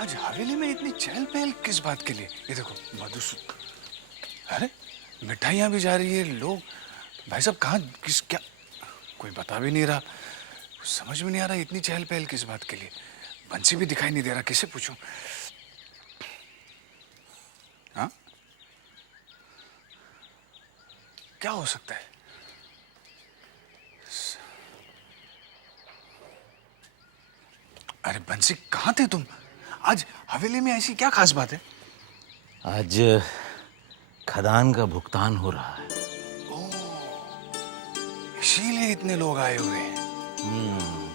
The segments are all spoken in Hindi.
आज हवेली में इतनी चहल पहल किस बात के लिए? ये देखो मधुसूदन, अरे मिठाइयाँ भी जा रही है, लोग भाई साहब कहाँ किस क्या कोई बता भी नहीं रहा, कुछ समझ में नहीं आ रहा इतनी चहल पहल किस बात के लिए। बंसी भी दिखाई नहीं दे रहा, किसे पूछूं? हाँ क्या हो सकता है? अरे बंसी कहाँ थे तुम? आज हवेली में ऐसी क्या खास बात है? आज खदान का भुगतान हो रहा है। इसीलिए इतने लोग आए हुए हैं।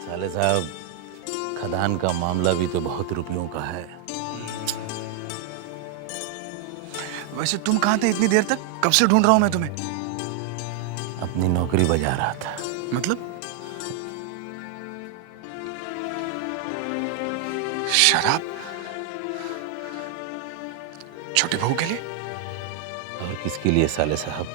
साले साहब, खदान का मामला भी तो बहुत रुपयों का है। वैसे तुम कहाँ थे इतनी देर तक? कब से ढूंढ रहा हूं मैं तुम्हें। अपनी नौकरी बजा रहा था। मतलब? शराब? छोटी बहू के लिए? और किसके लिए साले साहब?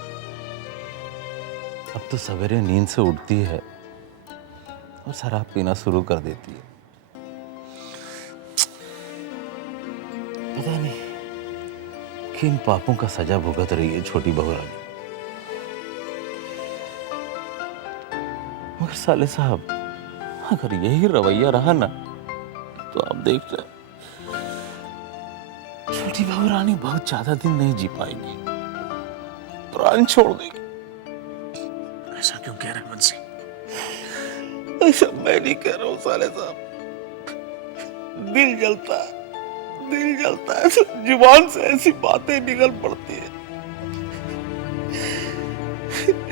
अब तो सवेरे नींद से उठती है और शराब पीना शुरू कर देती है। पता नहीं किन पापों का सजा भुगत रही है छोटी बहू रानी। मगर साले साहब, अगर यही रवैया रहा ना तो आप देख रहे, छोटी बहू रानी बहुत ज्यादा दिन नहीं जी पाएगी, प्राण छोड़ देगी। ऐसा क्यों कह रहे बंसी? ऐसा मैं नहीं कह रहा हूँ साले साहब, दिल जलता है, दिल जलता है, जुबान से ऐसी बातें निकल पड़ती है।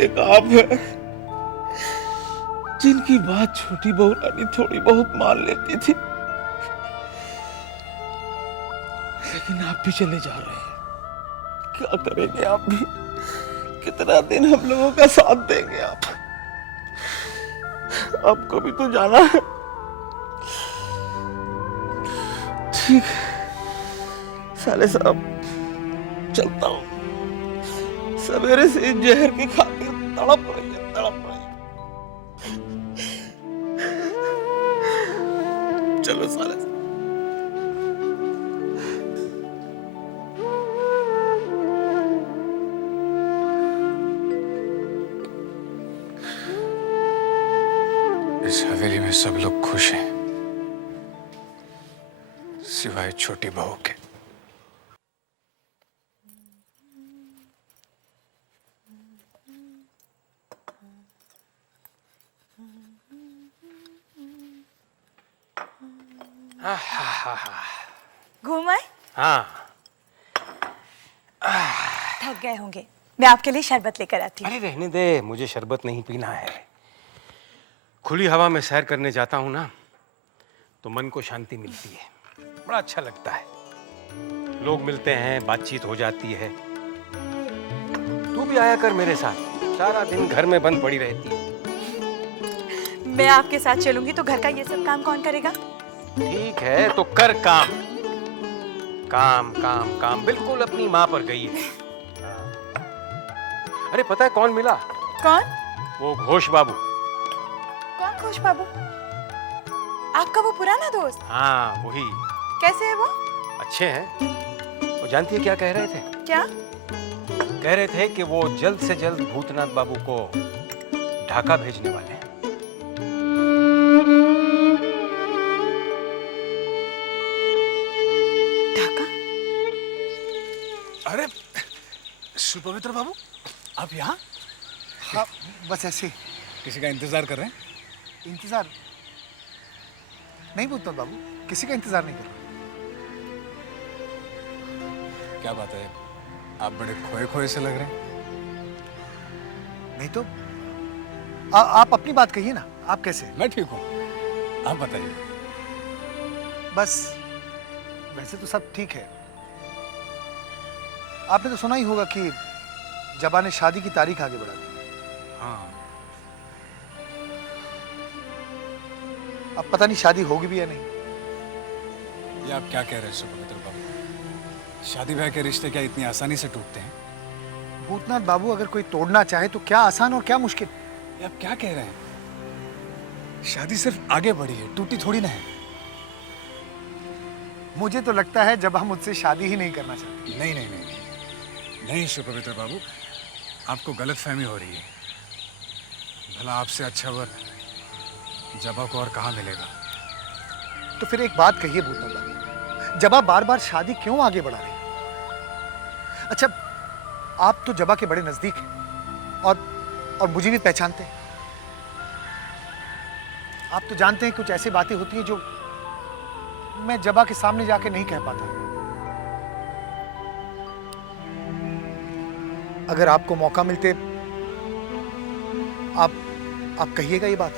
एक आप है जिनकी बात छोटी बहू रानी थोड़ी बहुत मान लेती थी, लेकिन आप भी चले जा रहे हैं। क्या करेंगे आप भी? कितना दिन हम लोगों का साथ देंगे आप? आपको भी तो जाना है। ठीक है साले साहब, चलता हूं। सवेरे से इस जहर की खातिर तड़प रही है, तड़प रही है। चलो साले साहब। इस हवेली में सब लोग खुश हैं सिवाय छोटी बहू के। घूम आए? हाँ, थक गए होंगे, मैं आपके लिए शरबत लेकर आती हूँ। अरे रहने दे, मुझे शरबत नहीं पीना है। खुली हवा में सैर करने जाता हूँ ना तो मन को शांति मिलती है, बड़ा अच्छा लगता है। लोग मिलते हैं, बातचीत हो जाती है। तू भी आया कर मेरे साथ, सारा दिन घर में बंद पड़ी रहती है। मैं आपके साथ चलूंगी तो घर का ये सब काम कौन करेगा? ठीक है तो कर काम। काम काम काम, बिल्कुल अपनी माँ पर गई है। अरे पता है कौन मिला? कौन? वो घोष बाबू। कौन घोष बाबू? आपका वो पुराना दोस्त? हाँ वही। कैसे है वो? अच्छे हैं। वो जानती है क्या कह रहे थे? क्या? कह रहे थे कि वो जल्द से जल्द भूतनाथ बाबू को ढाका भेजने वाले हैं। ढाका? अरे सुपवित्र बाबू, आप यहाँ? हाँ, बस ऐसे। किसी का इंतजार कर रहे हैं? इंतजार नहीं भूतनाथ बाबू, किसी का इंतजार नहीं कर रहा। क्या बात है, आप बड़े खोए खोए से लग रहे हैं। नहीं तो आप अपनी बात कहिए ना, आप कैसे? मैं ठीक हूँ, आप बताइए। बस वैसे तो सब ठीक है। आपने तो सुना ही होगा कि जबा ने शादी की तारीख आगे बढ़ा दी। हाँ, अब पता नहीं शादी होगी भी या नहीं। ये आप क्या कह रहे हैं सुपवित्र बाबू? शादी ब्याह के रिश्ते क्या इतनी आसानी से टूटते हैं? भूतनाथ बाबू, अगर कोई तोड़ना चाहे तो क्या आसान और क्या मुश्किल। ये आप क्या कह रहे हैं? शादी सिर्फ आगे बढ़ी है, टूटी थोड़ी ना है। मुझे तो लगता है जब हम मुझसे शादी ही नहीं करना चाहते। नहीं नहीं नहीं नहीं सुपवित्र बाबू, आपको गलतफहमी हो रही है। भला आपसे अच्छा वर जबा को और कहाँ मिलेगा? तो फिर एक बात कहिए भूतनाथ बाबू, जबा बार बार शादी क्यों आगे बढ़ा रही है? अच्छा, आप तो जबा के बड़े नजदीक हैं और मुझे भी पहचानते हैं। आप तो जानते हैं कुछ ऐसी बातें होती हैं जो मैं जबा के सामने जाके नहीं कह पाता। अगर आपको मौका मिलते आप कहिएगा ये बात।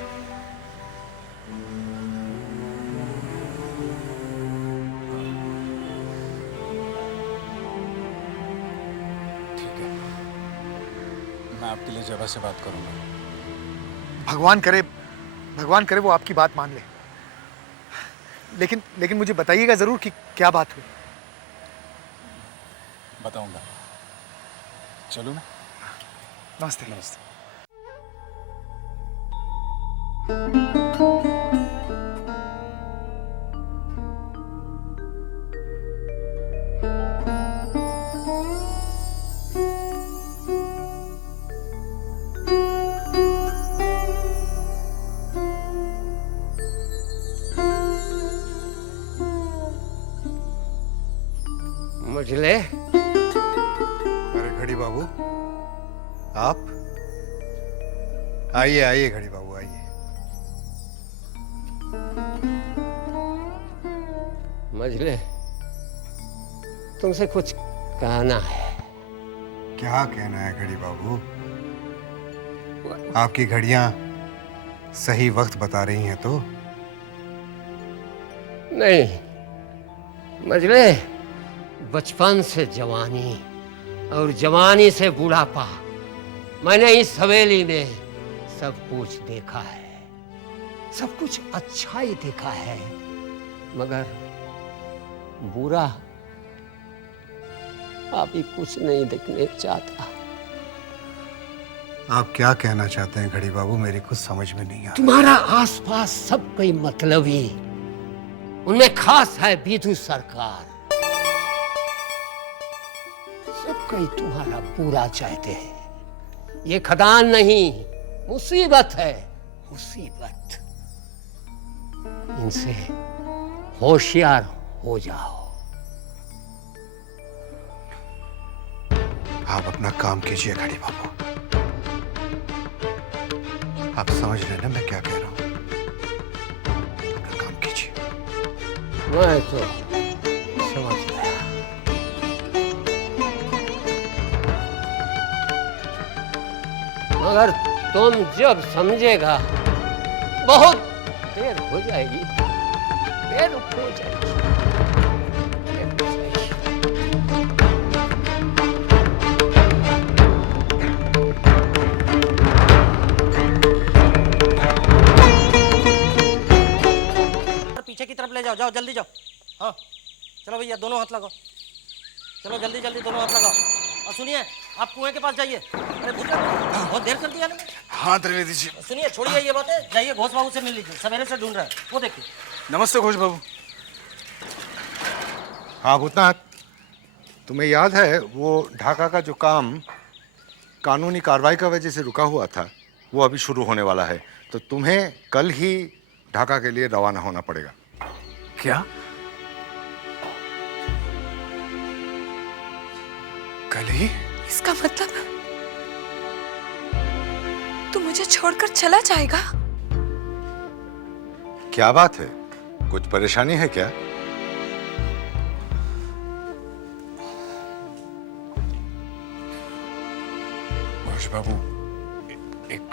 ठीक है, मैं आपके लिए जबा से बात करूंगा। भगवान करे वो आपकी बात मान ले। लेकिन मुझे बताइएगा जरूर कि क्या बात हुई। बताऊंगा। चलो ना। नमस्ते। नमस्ते। मझले, अरे घड़ी बाबू, आप आइए आइए घड़ी बाबू आइए। मझले, तुमसे कुछ कहना है। क्या कहना है घड़ी बाबू? आपकी घड़ियां सही वक्त बता रही हैं तो? नहीं मझले, बचपन से जवानी और जवानी से बुढ़ापा, मैंने इस हवेली में सब कुछ देखा है, सब कुछ अच्छा ही देखा है, मगर बुरा अभी कुछ नहीं देखने चाहता। आप क्या कहना चाहते हैं घड़ी बाबू? मेरी कुछ समझ में नहीं आ रहा। तुम्हारा आसपास सब कोई मतलबी, उनमें खास है विधु सरकार, सब कोई तुम्हारा बुरा चाहते हैं। ये खदान नहीं, मुसीबत है, मुसीबत। इनसे होशियार हो जाओ। आप अपना काम कीजिए घड़ी बाबू। आप समझ रहे हैं ना मैं क्या कह रहा हूं? अपना काम कीजिए। मैं तो समझ गया। मगर तुम जब समझेगा बहुत देर हो जाएगी, देर हो जाएगी, देर हो जाएगी। पीछे की तरफ ले जाओ, जाओ जल्दी जाओ। हाँ चलो भैया, दोनों हाथ लगाओ, चलो जल्दी जल्दी दोनों हाथ लगाओ। और सुनिए, आप कुएं के पास जाइए। अरे भूत, बहुत देर कर दिया ना। हाँ त्रिवेदी जी। सुनिए, छोड़िए ये बातें, जाइए घोष बाबू से मिल लीजिए, सवेरे से ढूंढ रहा है, वो देखिए। नमस्ते घोष बाबू। हाँ भूतनाथ, तुम्हें याद है वो ढाका का जो काम कानूनी कार्रवाई का वजह से रुका हुआ था, वो अभी शुरू होने वाला है। तो तुम्हें कल ही ढाका के लिए रवाना होना पड़ेगा। क्या? कल ही? इसका मतलब तू मुझे छोड़कर चला जाएगा? क्या बात है? कुछ परेशानी है क्या? घोष बाबू, एक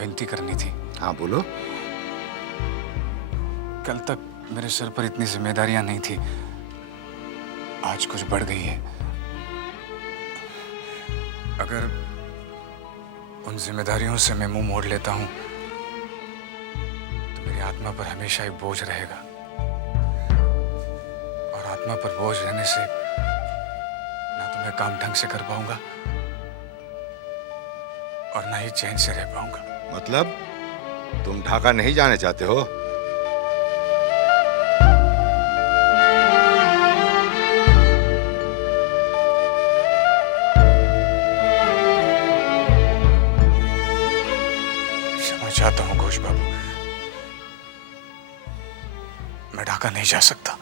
विनती करनी थी। हाँ बोलो। कल तक मेरे सर पर इतनी जिम्मेदारियां नहीं थी, आज कुछ बढ़ गई है। अगर उन जिम्मेदारियों से मैं मुंह मोड़ लेता हूं तो मेरी आत्मा पर हमेशा एक बोझ रहेगा, और आत्मा पर बोझ रहने से ना तो मैं काम ढंग से कर पाऊंगा और ना ही चैन से रह पाऊंगा। मतलब तुम ढाका नहीं जाने चाहते हो? खुश बाबू, मैं ढाका नहीं जा सकता।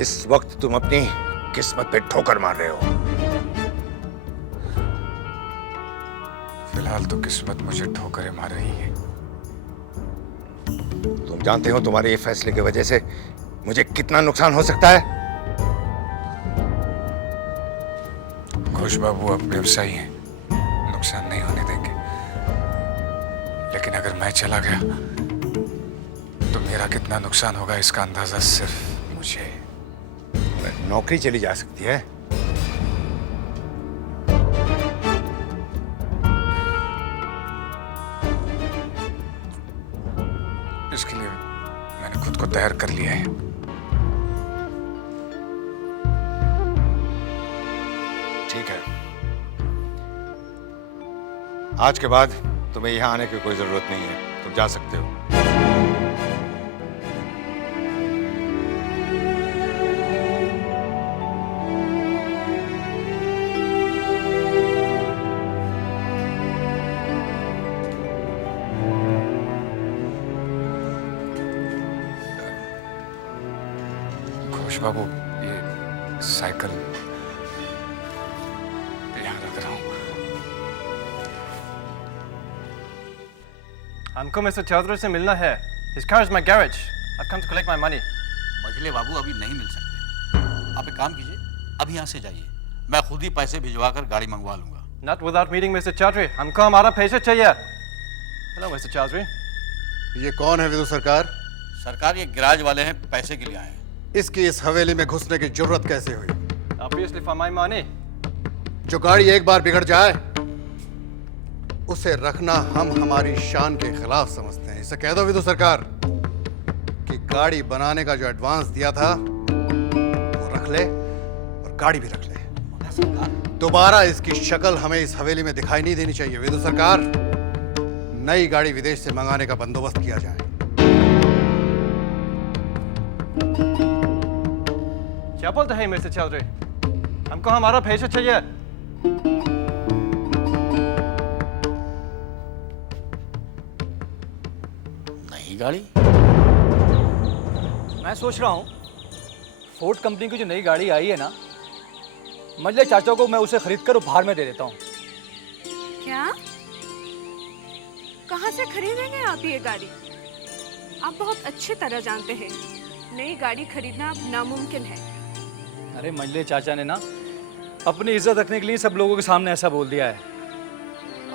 इस वक्त तुम अपनी किस्मत पे ठोकर मार रहे हो। फिलहाल तो किस्मत मुझे ठोकरें मार रही है। तुम जानते हो तुम्हारे ये फैसले की वजह से मुझे कितना नुकसान हो सकता है। खुश बाबू अब व्यवसायी हैं, नुकसान नहीं होने देंगे। लेकिन अगर मैं चला गया तो मेरा कितना नुकसान होगा इसका अंदाजा सिर्फ मुझे। नौकरी चली जा सकती है। इसके लिए मैंने खुद को तैयार कर लिया है। ठीक है, आज के बाद तुम्हें यहां आने की कोई जरूरत नहीं है, तुम जा सकते हो। खुश बाबू, ये साइकिल यहाँ रख रहा हूँ। हमको मिस्टर चौधरी से मिलना है। His car is my garage. I've come to collect my money. मजले बाबू अभी नहीं मिल सकते। आप एक काम कीजिए, अभी यहाँ से जाइए, मैं खुद ही पैसे भिजवा कर गाड़ी मंगवा लूंगा। Not without meeting Mr. Chaudhary. हमको हमारा पैसा चाहिए। Hello, Mr. Chaudhary. ये कौन है विदु सरकार? सरकार ये गैराज वाले हैं, पैसे के लिए आए हैं। इसकी इस हवेली में घुसने की जरूरत कैसे हुई? Obviously for my money. जो गाड़ी एक बार बिगड़ जाए उसे रखना हम हमारी शान के खिलाफ समझते हैं। इसे कह दो विदु सरकार कि गाड़ी बनाने का जो एडवांस दिया था वो रख ले और गाड़ी भी रख ले। दोबारा इसकी शक्ल हमें इस हवेली में दिखाई नहीं देनी चाहिए। विदु सरकार, नई गाड़ी विदेश से मंगाने का बंदोबस्त किया जाए। क्या बोलते हैं मिस्टर चौधरी? हमको हमारा पैसा चाहिए। नई गाड़ी? मैं सोच रहा हूँ फोर्ड कंपनी की जो नई गाड़ी आई है ना, मजले चाचा को मैं उसे खरीद कर उपहार में दे देता हूँ। क्या? कहाँ से खरीदेंगे आप ये गाड़ी? आप बहुत अच्छी तरह जानते हैं नई गाड़ी खरीदना अब नामुमकिन है। अरे मजले चाचा ने ना अपनी इज्जत रखने के लिए सब लोगों के सामने ऐसा बोल दिया है।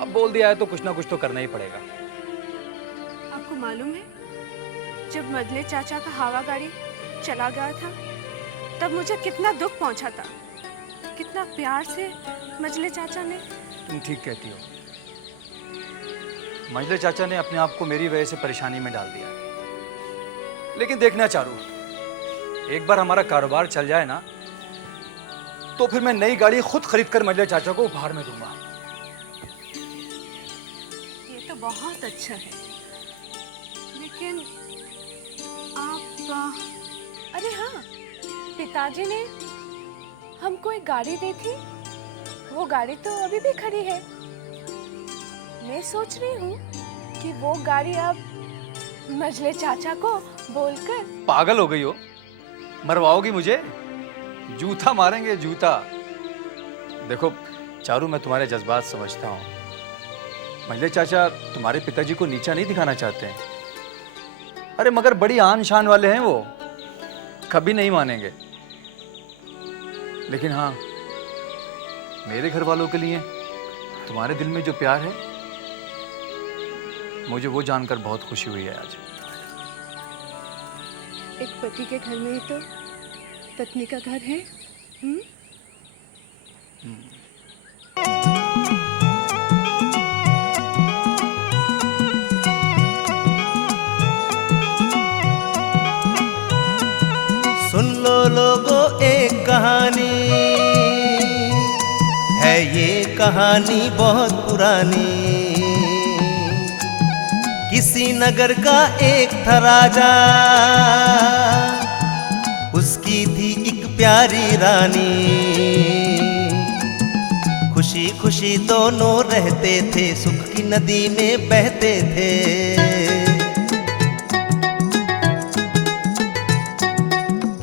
अब बोल दिया है तो कुछ ना कुछ तो करना ही पड़ेगा। आपको मालूम है जब मजले चाचा का हवा गाड़ी चला गया था तब मुझे कितना दुख पहुंचा था, कितना प्यार से मजले चाचा ने। तुम ठीक कहती हो। मजले चाचा ने अपने आप को मेरी वजह से परेशानी में डाल दिया। लेकिन देखना चारू, एक बार हमारा कारोबार चल जाए ना तो फिर मैं नई गाड़ी खुद खरीद कर मजले चाचा को उपहार में दूंगा। ये तो बहुत अच्छा है, लेकिन आप अरे हाँ, पिताजी ने हमको एक गाड़ी दी थी, वो गाड़ी तो अभी भी खड़ी है। मैं सोच रही हूँ कि वो गाड़ी अब मजले चाचा को बोलकर। पागल हो गई हो? मरवाओगी मुझे? जूता मारेंगे, जूता। देखो चारू, मैं तुम्हारे जज्बात समझता हूँ। मजले चाचा तुम्हारे पिताजी को नीचा नहीं दिखाना चाहते हैं। अरे मगर बड़ी आन शान वाले हैं वो, कभी नहीं मानेंगे। लेकिन हाँ, मेरे घर वालों के लिए तुम्हारे दिल में जो प्यार है, मुझे वो जानकर बहुत खुशी हुई है आज। एक पति के घर में ही तो पत्नी का घर है। सुन लो लोगों एक कहानी है, ये कहानी बहुत पुरानी। किसी नगर का एक था राजा, उसकी थी एक प्यारी रानी। खुशी खुशी खुशी दोनों रहते थे, सुख की नदी में बहते थे।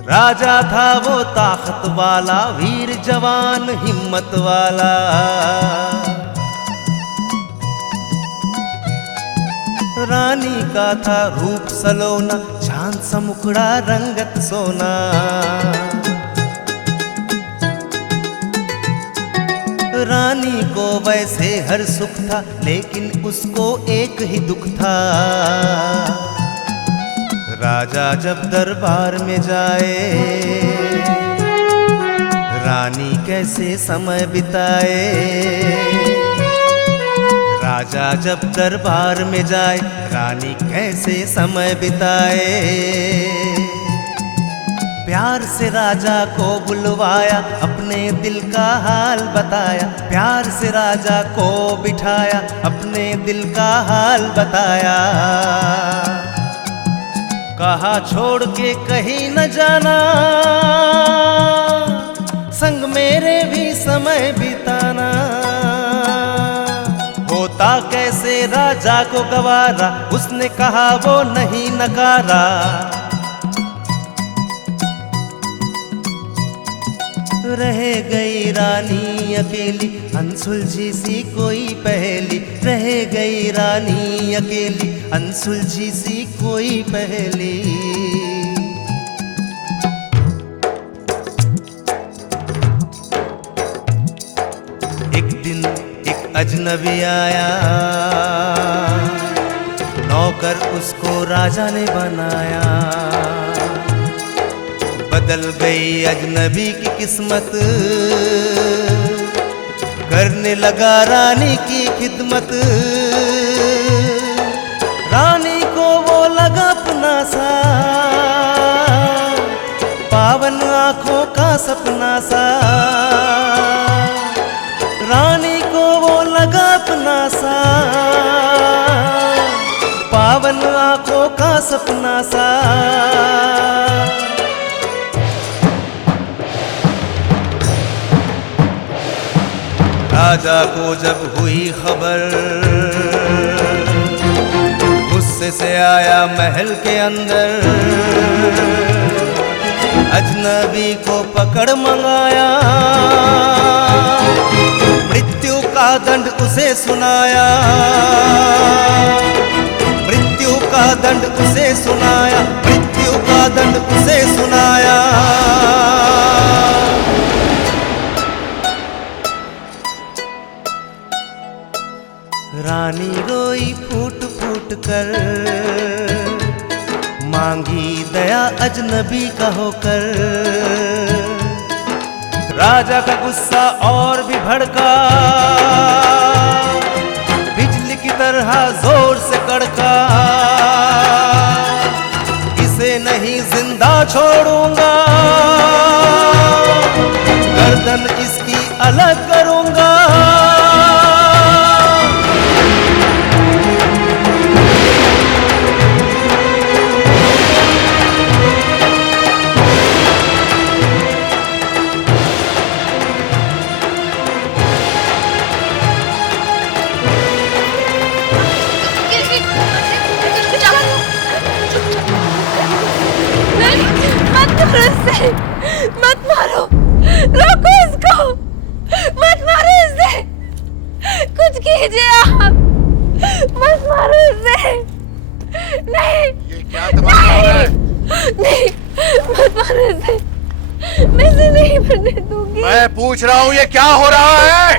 राजा था वो ताकत वाला, वीर जवान हिम्मत वाला। रानी का था रूप सलोना, चांद सा मुखड़ा रंगत सोना। रानी को वैसे हर सुख था, लेकिन उसको एक ही दुख था। राजा जब दरबार में जाए, रानी कैसे समय बिताए। राजा जब दरबार में जाए, रानी कैसे समय बिताए। प्यार से राजा को बुलवाया, अपने दिल का हाल बताया। प्यार से राजा को बिठाया, अपने दिल का हाल बताया। कहा छोड़ के कहीं न जाना, संग मेरे भी समय बिताना। होता कैसे राजा को गवारा, उसने कहा वो नहीं नकारा। रह गई रानी अकेली, अनसुलझी सी कोई पहेली। रह गई रानी अकेली, अनसुलझी सी कोई पहेली। एक दिन एक अजनबी आया, नौकर उसको राजा ने बनाया। बदल गई अजनबी की किस्मत, करने लगा रानी की खिदमत। रानी को वो लगा अपना सा, पावन आँखों का सपना सा। रानी को वो लगा अपना सा, पावन आँखों का सपना सा। राजा को जब हुई खबर, गुस्से से आया महल के अंदर। अजनबी को पकड़ मंगाया, मृत्यु का दंड उसे सुनाया। मृत्यु का दंड उसे सुनाया, मृत्यु का दंड उसे सुनाया। रानी रोई फूट फूट कर, मांगी दया अजनबी का होकर। राजा का गुस्सा और भी भड़का, बिजली की तरह जोर से कड़का। इसे नहीं जिंदा छोड़ूंगा, गर्दन इसकी अलग करूंगा। मत मारो, रोको इसको, मत मारो इसे, कुछ कीजिए आप, मत मारो इसे। नहीं, ये क्या तमाशा हो रहा है? नहीं, मत मारो इसे, मैं इसे नहीं मरने दूंगी। मैं पूछ रहा हूँ ये क्या हो रहा है?